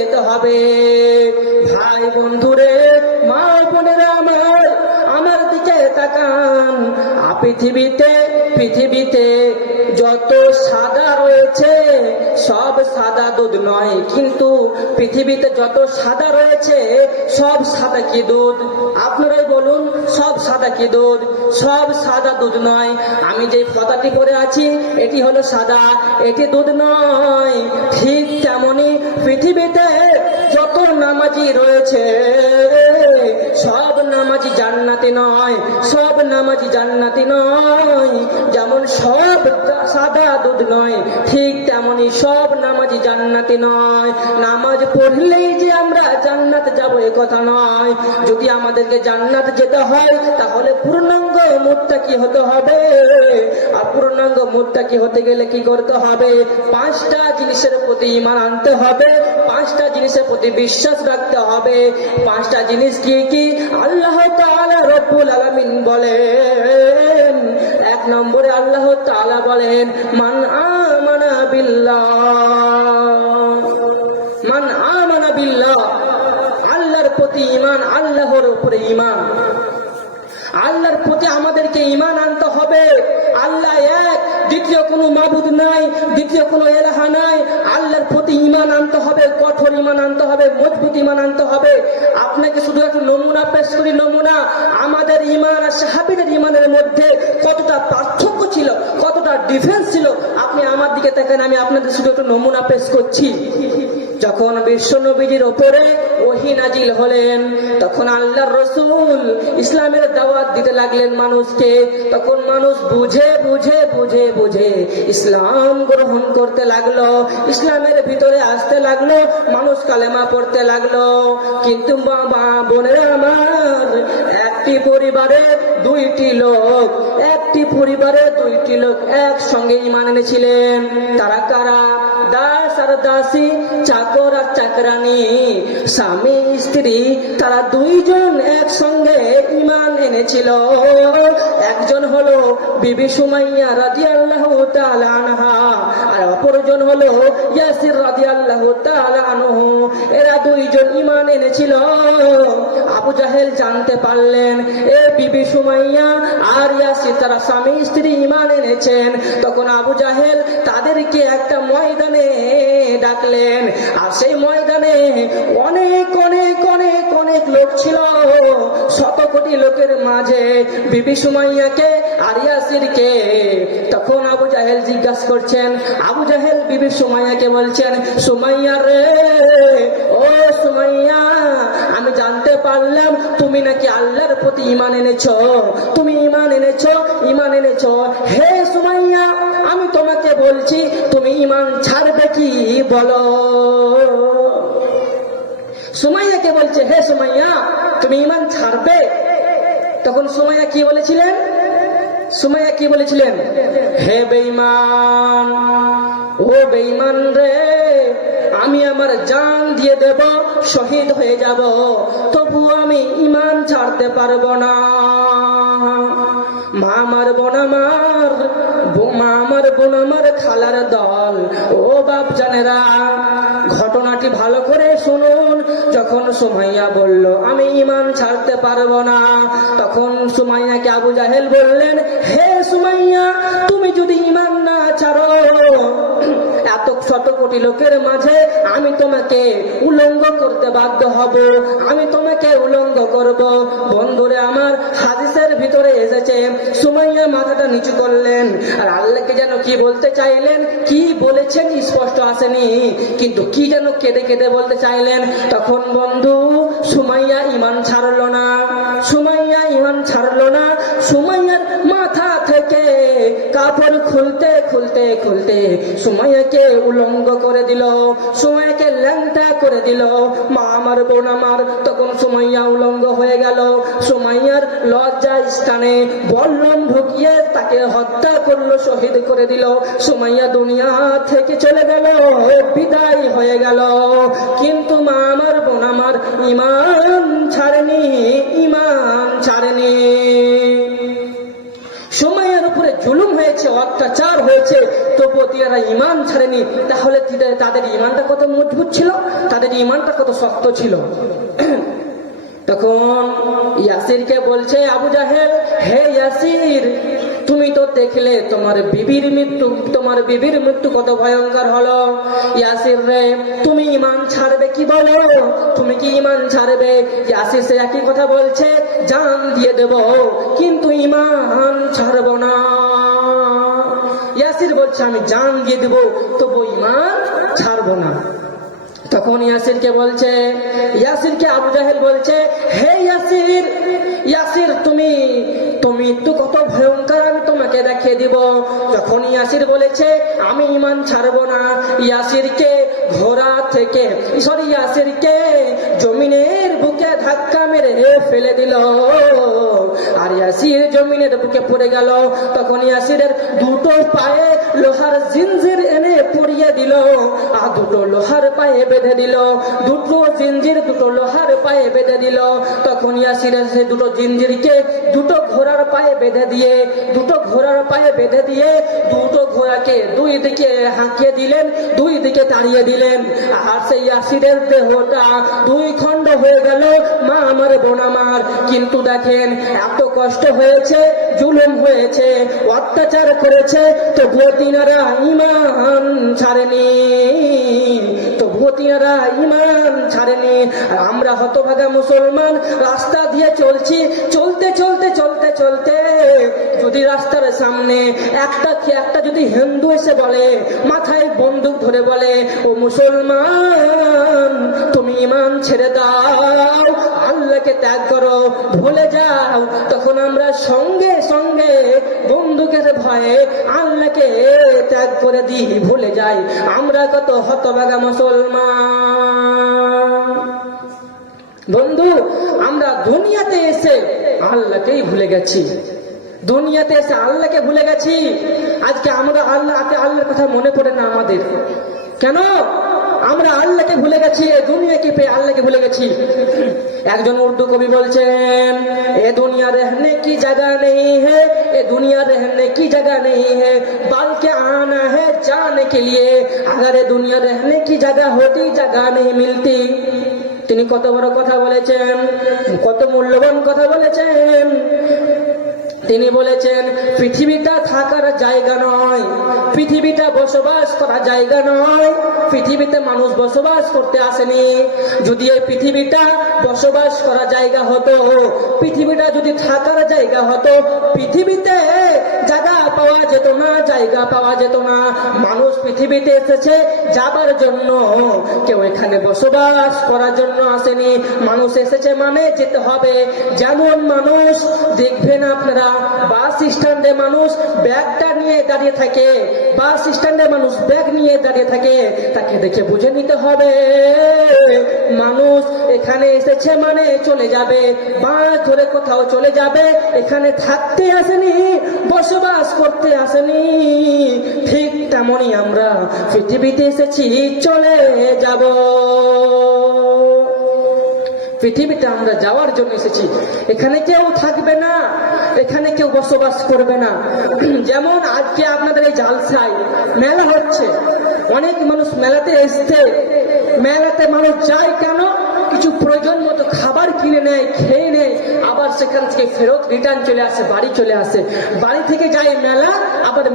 যেতে হবে। ভাই বন্ধুরে, মা বোনেরা আমার দিকে তাকান। পৃথিবীতে যত সাদা রয়েছে সব সাদা দুধ নয়, কিন্তু পৃথিবীতে যত সাদা রয়েছে সব সাদা কি দুধ? আপনারাই বলুন, সব সাদা কি দুধ? সব সাদা দুধ নয়। আমি যে ফতাটি পরে আছি এটি হলো সাদা, এটি দুধ নয়। ঠিক তেমনি পৃথিবীতে যত নামাজি রয়েছে সব নামাজি জান্নাতি নয়, সব নামাজি জান্নাতি নয়। যেমন সব সাদা দুধ নয়, ঠিক তেমনি সব নামাজি জান্নাতি নয়। নামাজ পড়লেই যে আমরা জান্নাত যাব এ কথা নয়। যদি আমাদেরকে জান্নাত যেতে হয় তাহলে পূর্ণাঙ্গ মুত্তাকি হতে হবে। আর পূর্ণাঙ্গ মুত্তাকি হতে গেলে কি করতে হবে? 5টা জিনিসের প্রতি ঈমান আনতে হবে, 5টা জিনিসের প্রতি বিশ্বাস রাখতে হবে। 5টা জিনিস কি কি? আল্লাহ তাআলা রব্বুল আলামিন বলেন, 1 নম্বরে আল্লাহ তাআলা বলেন, মান আমানা বিল্লাহ, আল্লাহর প্রতি ঈমান, আল্লাহর উপরে ঈমান। আল্লাহর প্রতি আমাদেরকে ঈমান আনতে হবে। আল্লাহ এক, দ্বিতীয় কোনো মাবুদ নাই, দ্বিতীয় কোনো ইলাহা নাই। আল্লাহর প্রতি ঈমান আনতে হবে, কঠোর ঈমান আনতে হবে, মজবুত ঈমান আনতে হবে। আপনাকে শুধু একটু নমুনা পেশ করি, নমুনা। আমাদের ঈমান আর সাহাবীদের ঈমানের মধ্যে কতটা পার্থক্য ছিল, কতটা ডিফারেন্স ছিল, আপনি আমার দিকে তাকান, আমি আপনাদের শুধু একটু নমুনা পেশ করছি। যখন বিশ্ব নবীজির ওপরে ওহী নাজিল হলেন, তখন আল্লাহর রাসূল ইসলামের দাওয়াত দিতে লাগলেন মানুষকে। তখন মানুষ বুঝে ইসলাম গ্রহণ করতে লাগলো, ইসলামের ভিতরে আসতে লাগলো, মানুষ কালেমা পড়তে লাগলো। কিন্তু বাবা বোনেরা আমার, একটি পরিবারে দুইটি লোক একসঙ্গে ঈমান এনেছিলেন। তারা কারা? দাস আর দাসী, চাকর আর চাকরানী, স্বামী স্ত্রী, তারা দুইজন একসঙ্গে ঈমান এনেছিল। একজন হলো বিবি সুমাইয়া রাদিয়াল্লাহু তাআলা আনহা, আর অপরজন হলো ইয়াসির রাদিয়াল্লাহু তাআলা আনহু। এরা দুইজন ঈমান এনেছিল। আবু জাহেল জানতে পারলেন এ বিবি সুমাইয়া আর ইয়াসির তারা স্বামী স্ত্রী ঈমান এনেছেন। তখন আবু জাহেল তাদেরকে একটা ময়দানে ডাকলেন, আর সেই ময়দানে অনেক লোক ছিল। 100 কোটি লোকের মাঝে বিবি সুমাইয়াকে আর ইয়াসিরকে। তখন আবু জাহেল জিজ্ঞাসা করছেন, আবু জাহেল বিবি সুমাইয়াকে বলছেন, সুমাইয়া রে, ও সুমাইয়া, আমি জানতে পারলাম তুমি নাকি আল্লাহর প্রতি ঈমান এনেছো, তুমি ঈমান এনেছো। হে সুমাইয়া, আমি তোমাকে বলছি, তুমি ঈমান ছাড়বে কি বলো? সুমাইয়াকে বলছে, হে সুমাইয়া, তুমি ঈমান ছাড়বে? তখন সুমাইয়া কি বলেছিলেন? হে বেঈমান, ও বেঈমান রে, আমি আমার জান দিয়ে দেব, শহীদ হয়ে যাব, তবু আমি ঈমান ছাড়তে পারবো না। মা আমার বোন আমার খালার দল, ও বাপ জানেরা, ঘটনাটি ভালো করে শুনুন। যখন সুমাইয়া বলল আমি ঈমান ছাড়তে পারবো না, তখন সুমাইয়াকে আবু জাহেল বললেন, হে সুমাইয়া, তুমি যদি ঈমান না ছাড়ো, এত 100 কোটি লোকের মাঝে আমি তোমাকে উলঙ্গ করতে বাধ্য হব, আমি তোমাকে উলঙ্গ করব। বন্ধুরে আমার, হাদিসের ভিতরে এসেছে সুমাইয়া মাথাটা নিচু করলেন, আর আল্লাহকে যেন কি বলতে চাইলেন, কি বলেছেন স্পষ্ট আসেনি, কিন্তু কি যেন কেঁদে কেঁদে বলতে চাইলেন। তখন বন্ধু সুমাইয়া ঈমান ছাড়লো না। সুমাইয়ার মাথা থেকে কাপড় খুলতে সুমাইয়াকে উলঙ্গ করে দিল, সুমাইয়াকে ল্যাংটা করে দিল। মা আমার বোন আমার, তখন সুমাইয়া উলঙ্গ হয়ে গেল। সুমাইয়ার লজ্জা স্থানে বল্লম ঢুকিয়ে তাকে হত্যা করলো, শহীদ করে দিল। সুমাইয়া দুনিয়া থেকে চলে গেল, বিদায় হয়ে গেল। কিন্তু মা আমার বোন আমার ঈমান ছাড়েনি। সুমাইয়ার উপরে জুলুম হয়েছে, অত্যাচার হয়েছে, তবুও যুবতীরা ঈমান ছাড়েনি, তাহলে তাদের ঈমানটা কত মজবুত ছিল, তাদের ঈমানটা কত শক্ত ছিল। তখন ইয়াসিরকে বলছে আবু জাহেল, হে ইয়াসির, তুমি তো দেখলে তোমার বিবির মৃত্যু কত ভয়ঙ্কর হলো। ইয়াসির রে, তুমি ঈমান ছাড়বে কি বলো? তুমি কি ঈমান ছাড়বে? ইয়াসির সে একই কথা বলছে, জান দিয়ে দেব কিন্তু ঈমান ছাড়বো না। ইয়াসির বলছে আমি জান দিয়ে দেব তবু ঈমান ছাড়বো না। তখন ইয়াসিরকে আবু জাহেল বলছে, হে ইয়াসির, ইয়াসির তুমি তো কত ভয়ঙ্কর, আমি তোমাকে দেখিয়ে দিব। যখন ইয়াসির বলেছে আমি ঈমান ছাড়বো না, ইয়াসিরকে জমিনের বুকে ধাক্কা মেরে ফেলে দিল, আর ইয়াসির জমিনের বুকে পড়ে গেল। তখন ইয়াসিরের দুটো পায়ে লোহার জিনজির এনে পরিয়ে দিল, আর দুটো লোহার পায়ে বেঁধে দিল, দুটো জিনজির দুটো লোহার পায়ে বেঁধে দিল। তখন ইয়াসিরের সে দুটো জিনজিরকে দুটো ঘোড়ার পায়ে বেঁধে দিয়ে দুটো ঘোড়াকে দুই দিকে হাঁকিয়ে দিলেন, দুই দিকে তাড়িয়ে দিলেন। আর সেই ইয়াসিরের দেহটা দুই খণ্ড হয়ে গেল, মা আমার বোন আমার। কিন্তু দেখেন এত কষ্ট হয়েছে, জুলুম হয়েছে, অত্যাচার করেছে, তবুও তিনারা ঈমান ছাড়েনি। আর আমরা হতভাগা মুসলমান রাস্তা দিয়ে চলছি, চলতে যদি রাস্তার সামনে একটা যদি হিন্দু এসে বলে, মাথায় বন্দুক ধরে বলে, ও মুসলমান তুমি ঈমান ছেড়ে দাও, আল্লাহকে ত্যাগ করো, ভুলে যাও, তখন আমরা সঙ্গে সঙ্গে বন্দুকের ভয়ে আল্লাহকে ত্যাগ করে দিই, ভুলে যাই। আমরা কত হতভাগা মুসলমান। বন্ধু, আমরা দুনিয়াতে এসে আল্লাহকেই ভুলে গেছি, ভুলে গেছি। আজকে আমরা আল্লাহর কথা মনে পড়ে না আমাদের। কেন? আমরা আল্লাহকে ভুলে গেছি, দুনিয়াকে পেয়ে আল্লাহকে ভুলে গেছি। একজন উর্দু কবি বলছেন, এ দুনিয়া रहने की जगह नहीं है, ये दुनिया रहने की जगह नहीं है, बल्कि आना है जाने के लिए, अगर ये दुनिया रहने की जगह होती जगह नहीं मिलती। তিনি কত বড় কথা বলেছেন, কত মূল্যবান কথা বলেছেন। তিনি বলেছেন পৃথিবীটা থাকার জায়গা নয়, পৃথিবীটা বসবাস করার জায়গা নয়, পৃথিবীতে মানুষ বসবাস করতে আসেনি। যদি এই পৃথিবীটা বসবাস করার জায়গা হতো, পৃথিবীটা যদি থাকার জায়গা হতো, পৃথিবীতে জায়গা পাওয়া যেত না। মানুষ পৃথিবীতে এসেছে যাবার জন্য, কেউ এখানে বসবাস করার জন্য আসেনি। মানুষ এসেছে মানে যেতে হবে। যেমন মানুষ দেখবেন আপনারা বাস স্ট্যান্ডে মানুষ ব্যাগটা নিয়ে দাঁড়িয়ে থাকে, বাস স্ট্যান্ডে মানুষ ব্যাগ নিয়ে দাঁড়িয়ে থাকে, তাকে দেখে বুঝে নিতে হবে মানুষ এখানে এসেছে মানে চলে যাবে, বাস ধরে কোথাও চলে যাবে, এখানে থাকতে আসেনি, বসবাস করতে আসেনি। ঠিক তেমনই আমরা পৃথিবীতে এসেছি, চলে যাব। পৃথিবীতে আমরা যাওয়ার জন্য এসেছি, এখানে কেউ থাকবে না, এখানে কেউ বসবাস করবে না। যেমন আজকে আপনাদের এই জালসায় মেলা হচ্ছে, অনেক মানুষ মেলাতে এসছে, মেলাতে মানুষ যায় কেন? কিছু প্রয়োজন মতো খাবার কিনে নেয়, খেয়ে নেয়, আবার সেখান থেকে ফেরত রিটার্ন চলে আসে, বাড়ি চলে আসে, বাড়ি থেকে যায় মেলা, আবার